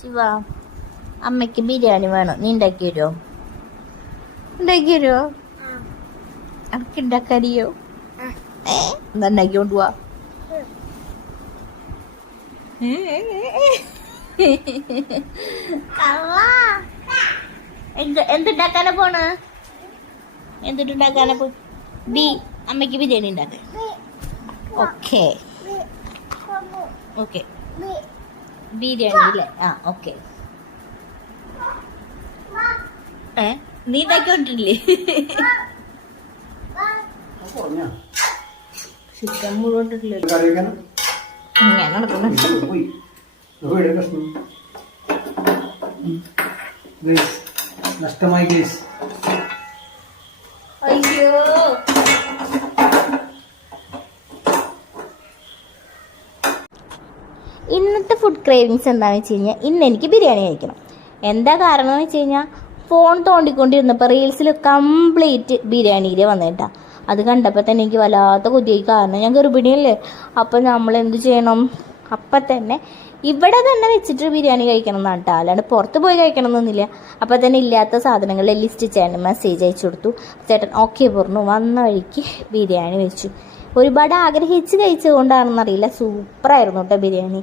ശിവ, അമ്മയ്ക്ക് ബിരിയാണി വേണം. നീ ഉണ്ടാക്കി തരുമോ? ഉണ്ടാക്കി തരുമോ? അനക്ക് ഉണ്ടാക്കാറിയോ? എന്താ ഉണ്ടാക്കി കൊണ്ടുപോവാ? എന്തുണ്ടാക്കാനാ പോണ്? എന്തിട്ടുണ്ടാക്കാനാ പോ? അമ്മയ്ക്ക് ബിരിയാണി ഉണ്ടാക്കാൻ. ഓക്കെ ഓക്കെ, ബിരിയാണി അല്ലേ? ആ ഓക്കെ. നീ ഉണ്ടാക്കിക്കൊണ്ടില്ലേ? ചിക്കൻ മുഴുവണ്ടിട്ടില്ലല്ലോ. ഞാൻ നടക്കുന്നുണ്ട്. നഷ്ടമായി കേസ്. അയ്യോ, ഇന്നത്തെ ഫുഡ് ക്രേവിങ്സ് എന്താണെന്ന് വെച്ച് കഴിഞ്ഞാൽ ഇന്ന് എനിക്ക് ബിരിയാണി കഴിക്കണം. എന്താ കാരണം എന്ന് വെച്ച് കഴിഞ്ഞാൽ ഫോൺ തോണ്ടിക്കൊണ്ടിരുന്നപ്പോൾ റീൽസിൽ കംപ്ലീറ്റ് ബിരിയാണിയിൽ വന്നിട്ടാ. അത് കണ്ടപ്പോൾ തന്നെ എനിക്ക് വല്ലാത്ത കൊതിയായി. കാരണം ഞാൻ ഗർഭിണിയല്ലേ. അപ്പം നമ്മൾ എന്ത് ചെയ്യണം? അപ്പം തന്നെ ഇവിടെ തന്നെ വെച്ചിട്ട് ബിരിയാണി കഴിക്കണം എന്നാണ് കേട്ടോ. അല്ലാണ്ട് പുറത്ത് പോയി കഴിക്കണം എന്നൊന്നുമില്ല. അപ്പം തന്നെ ഇല്ലാത്ത സാധനങ്ങളുടെ ലിസ്റ്റ് ചേട്ടൻ മെസ്സേജ് അയച്ചു കൊടുത്തു. ചേട്ടൻ ഓക്കെ പറഞ്ഞു. വന്ന വഴിക്ക് ബിരിയാണി വെച്ചു. ഒരുപാട് ആഗ്രഹിച്ച് കഴിച്ചുകൊണ്ടാണെന്നറിയില്ല, സൂപ്പറായിരുന്നു കേട്ടോ ബിരിയാണി.